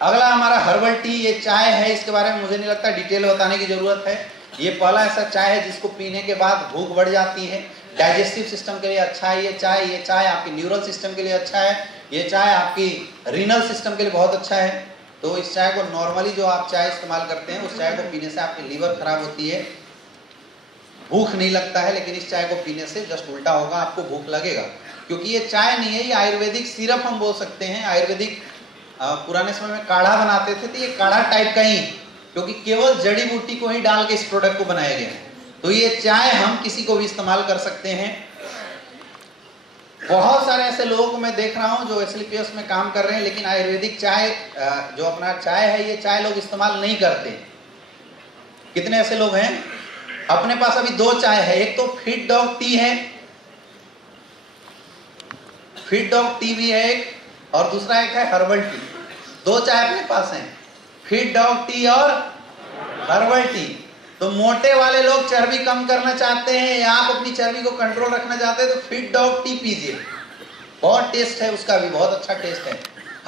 अगला हमारा herbal tea, ये चाय है, इसके बारे में मुझे नहीं लगता डिटेल बताने की जरूरत है। ये पहला ऐसा चाय है जिसको पीने के बाद भूख बढ़ जाती है, डाइजेस्टिव सिस्टम के लिए अच्छा है ये चाय आपकी न्यूरल सिस्टम के लिए अच्छा है, ये चाय आपकी रीनल सिस्टम के लिए बहुत अच्छा है। तो इस चाय को नॉर्मली जो आप चाय इस्तेमाल करते हैं उस चाय को पीने से आपकी लीवर खराब होती है, भूख नहीं लगता है, लेकिन इस चाय को पीने से जस्ट उल्टा होगा, आपको भूख लगेगा। क्योंकि ये चाय नहीं है, ये आयुर्वेदिक सिरप हम बोल सकते हैं। आयुर्वेदिक पुराने समय में काढ़ा बनाते थे तो ये काढ़ा टाइप का ही, क्योंकि केवल जड़ी बूटी को ही डाल के इस प्रोडक्ट को बनाया गया है। तो ये चाय हम किसी को भी इस्तेमाल कर सकते हैं। बहुत सारे ऐसे लोगों को मैं देख रहा हूं जो एसलीपीएस में काम कर रहे हैं, लेकिन आयुर्वेदिक चाय जो अपना चाय है ये चाय लोग इस्तेमाल नहीं करते। कितने ऐसे लोग हैं? अपने पास अभी दो चाय है, एक तो फिट डॉग टी है, फिट डॉग टी भी है एक, और दूसरा एक है हर्बल टी। दो चाय अपने पास हैं, फिट डॉग टी और हर्बल टी। तो मोटे वाले लोग चर्बी कम करना चाहते हैं या आप अपनी चर्बी को कंट्रोल रखना चाहते हैं तो फिट डॉग टी पीजिए, बहुत टेस्ट है उसका भी, बहुत अच्छा टेस्ट है,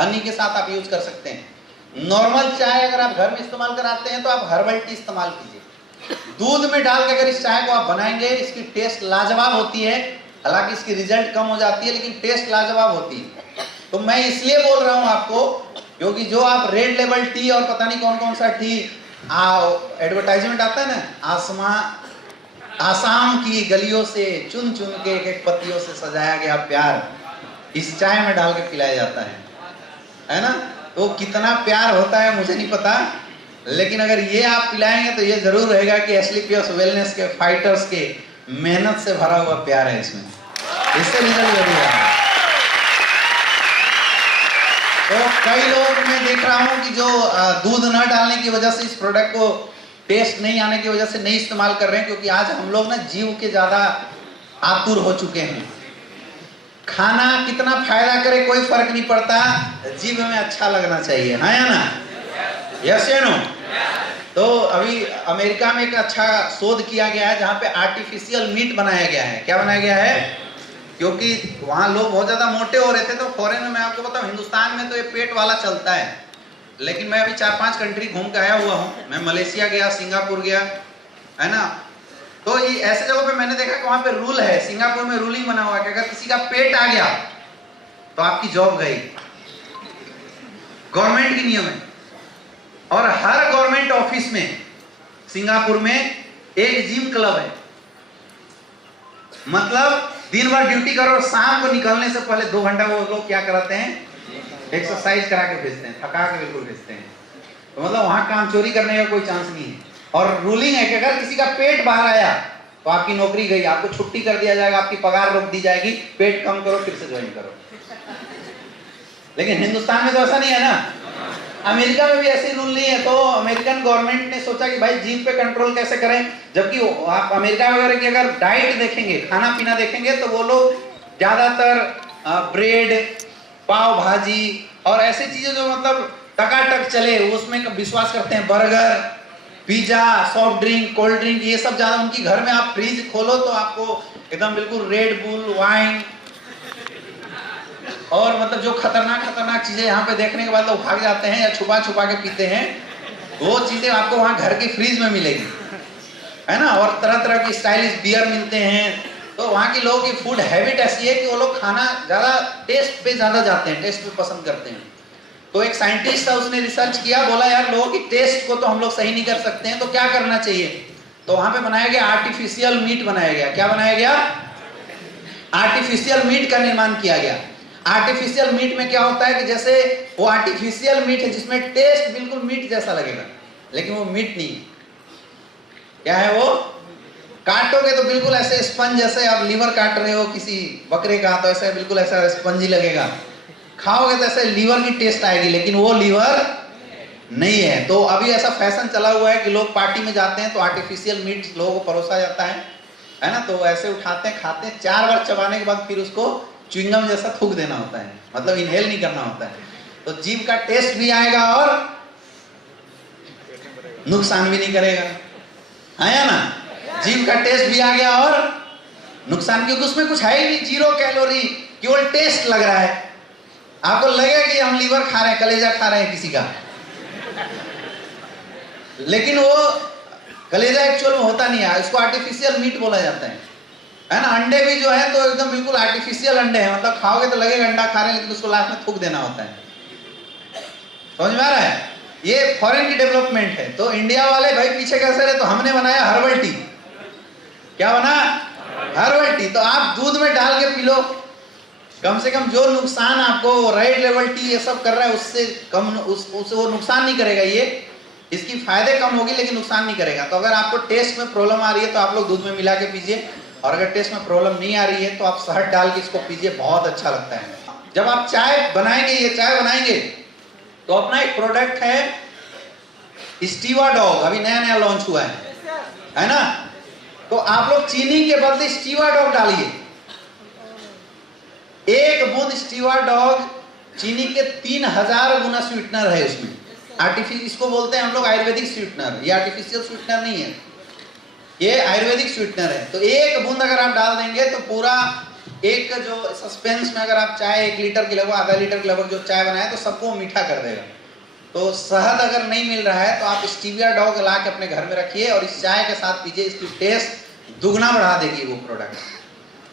हनी के साथ आप यूज कर सकते हैं। नॉर्मल चाय अगर आप घर में इस्तेमाल कराते हैं तो आप हर्बल टी इस्तेमाल कीजिए। दूध में डाल के अगर इस चाय को आप बनाएंगे, इसकी टेस्ट लाजवाब होती है। हालांकि इसकी रिजल्ट कम हो जाती है लेकिन टेस्ट लाजवाब होती है। तो मैं इसलिए बोल रहा हूं आपको, क्योंकि जो आप रेड लेबल टी और पता नहीं कौन कौन सा टी एडवर्टाइजमेंट आता है ना, आसाम की गलियों से चुन चुन के एक एक पत्तियों से सजाया गया प्यार इस चाय में डाल के पिलाया जाता है ना। तो कितना प्यार होता है मुझे नहीं पता, लेकिन अगर ये आप पिलाएंगे तो ये जरूर रहेगा कि एसलीपीएस वेलनेस के फाइटर्स के मेहनत से भरा हुआ प्यार है इसमें, इससे रिजल्ट जरूर है। तो कई लोग मैं देख रहा हूं कि जो दूध न डालने की वजह से इस प्रोडक्ट को टेस्ट नहीं आने की वजह से नहीं इस्तेमाल कर रहे हैं, क्योंकि आज हम लोग ना जीव के ज्यादा आतुर हो चुके हैं। खाना कितना फायदा करे कोई फर्क नहीं पड़ता, जीव में अच्छा लगना चाहिए, हाँ या ना? यस या नो? तो अभी अमेरिका में एक अच्छा शोध किया गया है जहां पे आर्टिफिशियल मीट बनाया गया है। क्या बनाया गया है? क्योंकि वहां लोग बहुत ज्यादा मोटे हो रहे थे, तो फॉरेन में, मैं आपको बताऊं, हिंदुस्तान में तो ये पेट वाला चलता है, लेकिन मैं अभी 4-5 कंट्री घूम के आया हुआ हूँ। मैं मलेशिया गया, सिंगापुर गया, है ना। तो ये ऐसे जगहों पे मैंने देखा कि वहां पे रूल है, सिंगापुर में रूलिंग बना हुआ है कि अगर किसी का पेट आ गया तो आपकी जॉब गई, गवर्नमेंट की नियम है। और हर गवर्नमेंट ऑफिस में सिंगापुर में एक जिम क्लब है, मतलब दिन भर ड्यूटी करो और शाम को निकलने से पहले 2 घंटा वो लोग क्या कराते हैं? एक्सरसाइज करा के भेजते हैं, थका के बिल्कुल भेजते हैं। तो मतलब वहां काम चोरी करने का कोई चांस नहीं है। और रूलिंग है कि अगर किसी का पेट बाहर आया तो आपकी नौकरी गई, आपको छुट्टी कर दिया जाएगा, आपकी पगार रोक दी जाएगी, पेट कम करो फिर से ज्वाइन करो। लेकिन हिंदुस्तान में तो ऐसा नहीं है ना, अमेरिका में भी ऐसे रूल नहीं है। तो अमेरिकन गवर्नमेंट ने सोचा कि भाई जिम पे कंट्रोल कैसे करें, जबकि आप अमेरिका वगैरह की अगर डाइट देखेंगे, खाना पीना देखेंगे, तो वो लोग ज्यादातर ब्रेड, पाव भाजी और ऐसी चीजें जो मतलब टकाटक चले उसमें विश्वास करते हैं। Burger, pizza, soft drink, cold drink, ये सब ज्यादा उनकी घर में आप फ्रिज खोलो तो आपको एकदम बिल्कुल रेड बुल, वाइन और मतलब जो खतरनाक चीजें यहाँ पे देखने के बाद लोग भाग जाते हैं या छुपा छुपा के पीते हैं, वो चीजें आपको वहां घर की फ्रिज में मिलेगी, है ना। और तरह तरह की स्टाइलिश बियर मिलते हैं। तो वहाँ के लोगों की फूड हैबिट ऐसी है कि वो लोग खाना ज्यादा टेस्ट पे ज्यादा जाते हैं, टेस्ट पे पसंद करते हैं। तो एक साइंटिस्ट था, उसने रिसर्च किया, बोला यार लोगों की टेस्ट को तो हम लोग सही नहीं कर सकते हैं, तो क्या करना चाहिए? तो वहां पे बनाया गया आर्टिफिशियल मीट बनाया गया। क्या बनाया गया? आर्टिफिशियल मीट का निर्माण किया गया। आर्टिफिशियल मीट में क्या होता है कि जैसे वो आर्टिफिशियल मीट है जिसमें टेस्ट बिल्कुल मीट जैसा लगेगा, लेकिन वो मीट नहीं है। क्या है वो? काटोगे तो बिल्कुल ऐसे स्पंज, जैसे आप लीवर काट रहे हो किसी बकरे का, तो ऐसे बिल्कुल ऐसा स्पंजी लगेगा। खाओगे तो ऐसे लीवर की टेस्ट आएगी, लेकिन वो लीवर नहीं है। तो अभी ऐसा फैशन चला हुआ है कि लोग पार्टी में जाते हैं तो आर्टिफिशियल मीट लोगों को परोसा जाता है ना। तो ऐसे उठाते हैं, खाते हैं, 4 बार चबाने के बाद फिर उसको च्युइंगम जैसा थूक देना होता है, मतलब इनहेल नहीं करना होता है। तो जीभ का टेस्ट भी आएगा और नुकसान भी नहीं करेगा, है या ना। जीभ का टेस्ट भी आ गया और नुकसान, क्योंकि उसमें कुछ है ही नहीं, 0 कैलोरी, केवल टेस्ट लग रहा है। आपको लगेगा कि हम लीवर खा रहे हैं, कलेजा खा रहे हैं किसी का, लेकिन वो कलेजा एक्चुअल में होता नहीं है, इसको आर्टिफिशियल मीट बोला जाता है ना। अंडे भी जो है तो एकदम बिल्कुल आर्टिफिशियल अंडे हैं, मतलब खाओगे तो लगेगा अंडा खा रहे हैं, लेकिन उसको लास्ट में थूक देना होता है। समझ में आ रहा है? ये फॉरेन की डेवलपमेंट है। तो इंडिया वाले भाई पीछे कैसे रहे, तो हमने बनाया हर्बल टी। क्या बना? Herbal tea. तो आप दूध में डाल के पी लो, कम से कम जो नुकसान आपको रेड लेवल टी ये सब कर रहा है उससे कम, उससे वो नुकसान नहीं करेगा। ये इसकी फायदे कम होगी लेकिन नुकसान नहीं करेगा। तो अगर आपको टेस्ट में प्रॉब्लम आ रही है तो आप लोग दूध में मिला के पीजिए, और अगर टेस्ट में प्रॉब्लम नहीं आ रही है तो आप शहद डाल के इसको पीजिए, बहुत अच्छा लगता है। जब आप चाय बनाएंगे, ये चाय बनाएंगे तो अपना एक प्रोडक्ट है स्टीवा डॉग, अभी नया नया लॉन्च हुआ है ना। तो आप लोग चीनी के बदले स्टीवा डॉग डालिए। एक बूंद स्टीवा डॉग चीनी के 3000 गुना स्वीटनर है उसमें। आर्टिफिशियल, इसको बोलते हैं हम लोग आयुर्वेदिक स्वीटनर, ये आर्टिफिशियल स्वीटनर नहीं है, ये आयुर्वेदिक स्वीटनर है। तो एक बूंद अगर आप डाल देंगे तो पूरा एक जो सस्पेंस में अगर आप चाय 1 लीटर के लगभग, आधा लीटर के लगभग जो चाय बनाए तो सबको मीठा कर देगा। तो शहद अगर नहीं मिल रहा है तो आप स्टीविया डॉग ला के अपने घर में रखिए और इस चाय के साथ पीजिए, इसकी टेस्ट दुगना बढ़ा देगी वो प्रोडक्ट।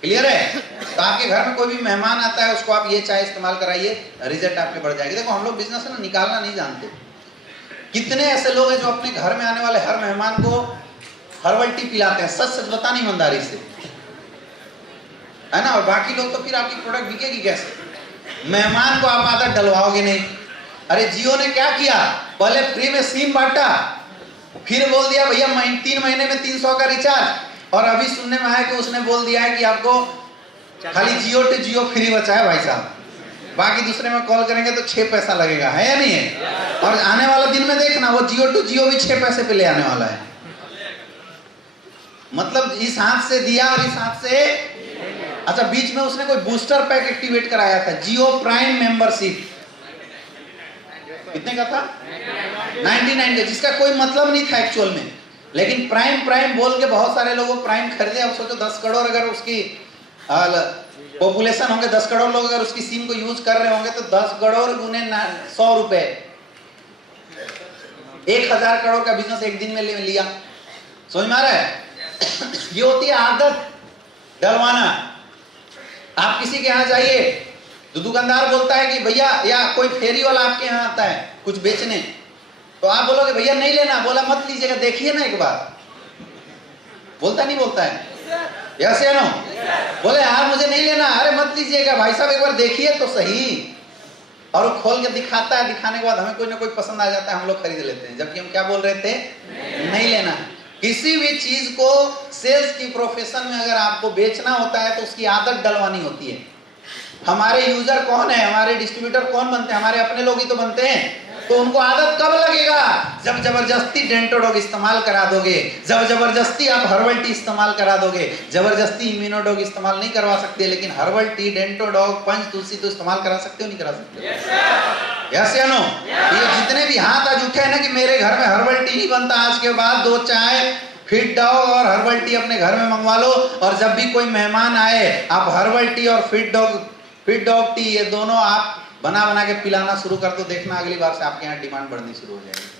क्लियर है? तो आपके घर में कोई भी मेहमान आता है उसको आप ये चाय इस्तेमाल कराइए, रिजल्ट आपके बढ़ जाएगी। देखो हम लोग बिजनेस है ना, निकालना नहीं जानते। कितने ऐसे लोग हैं जो अपने घर में आने वाले हर मेहमान को हर्बल टी पिलाते हैं, सच सच बताना ईमानदारी से, है ना। और बाकी लोग तो फिर आपकी प्रोडक्ट बिकेगी कैसे? मेहमान को आप आदत डलवाओगे नहीं। अरे जियो ने क्या किया, पहले फ्री में सिम बांटा, फिर बोल दिया भैया 3 महीने में 300 का रिचार्ज, और अभी सुनने में आया कि उसने बोल दिया है कि आपको खाली जियो टू जियो फ्री बचा है भाई साहब, बाकी दूसरे में कॉल करेंगे तो 6 पैसा लगेगा, है या नहीं है? और आने वाला दिन में देखना वो जियो टू जियो भी 6 पैसे पे ले आने वाला है। मतलब इस हाथ से दिया और इस हाथ से। अच्छा, बीच में उसने कोई बूस्टर पैक एक्टिवेट कराया था, जियो प्राइम मेंबरशिप, कितने का था? 99, जिसका कोई मतलब नहीं था एक्चुअल में, लेकिन प्राइम प्राइम बोल के बहुत सारे लोगों प्राइम खरीदे। अब सोचो 10 करोड़ अगर उसकी पॉपुलेशन होंगे, 10 करोड़ लोग अगर उसकी सिम को यूज कर रहे होंगे तो 10 करोड़ गुने 100 रुपए, 1000 करोड़ का बिजनेस एक दिन में लिया। समझ में आ रहा है? ये होती है आदत डलवाना। आप किसी के यहाँ जाइए तो दुकानदार बोलता है कि भैया, या कोई फेरी वाला आपके यहाँ आता है कुछ बेचने, तो आप बोलोगे भैया नहीं लेना, बोला मत लीजिएगा, देखिए ना एक बार, बोलता नहीं बोलता है? यस या नो? बोले यार मुझे नहीं लेना, अरे मत लीजिएगा भाई साहब, एक बार देखिए तो सही। और वो खोल के दिखाता है, दिखाने के बाद हमें कोई ना कोई पसंद आ जाता है, हम लोग खरीद लेते हैं, जबकि हम क्या बोल रहे थे? नहीं लेना। किसी भी चीज को सेल्स की प्रोफेशन में अगर आपको बेचना होता है तो उसकी आदत डलवानी होती है। हमारे यूजर कौन है, हमारे डिस्ट्रीब्यूटर कौन बनते हैं? हमारे अपने लोग ही तो बनते हैं। तो उनको आदत कब लगेगा? जब जबरदस्ती डेंटोडॉग इस्तेमाल करा दोगे, जब जबरदस्ती आप हर्बल टी इस्तेमाल करा दोगे। जबरदस्ती इम्यूनोडॉग इस्तेमाल नहीं करवा सकते, लेकिन हर्बल टी, डेंटोडॉग, पंच तुलसी तो इस्तेमाल करा सकते हो, नहीं करा सकते? यस या नो? ये जितने भी हाथ आज उठे हैं ना कि मेरे घर में हर्बल टी नहीं बनता, आज के बाद 2 चाय फिट डॉग और हर्बल टी अपने घर में मंगवा लो, और जब भी कोई मेहमान आए आप हर्बल टी और फिट डॉग टी ये दोनों आप बना बना के पिलाना शुरू कर दो, देखना अगली बार से आपके यहाँ डिमांड बढ़नी शुरू हो जाएगी।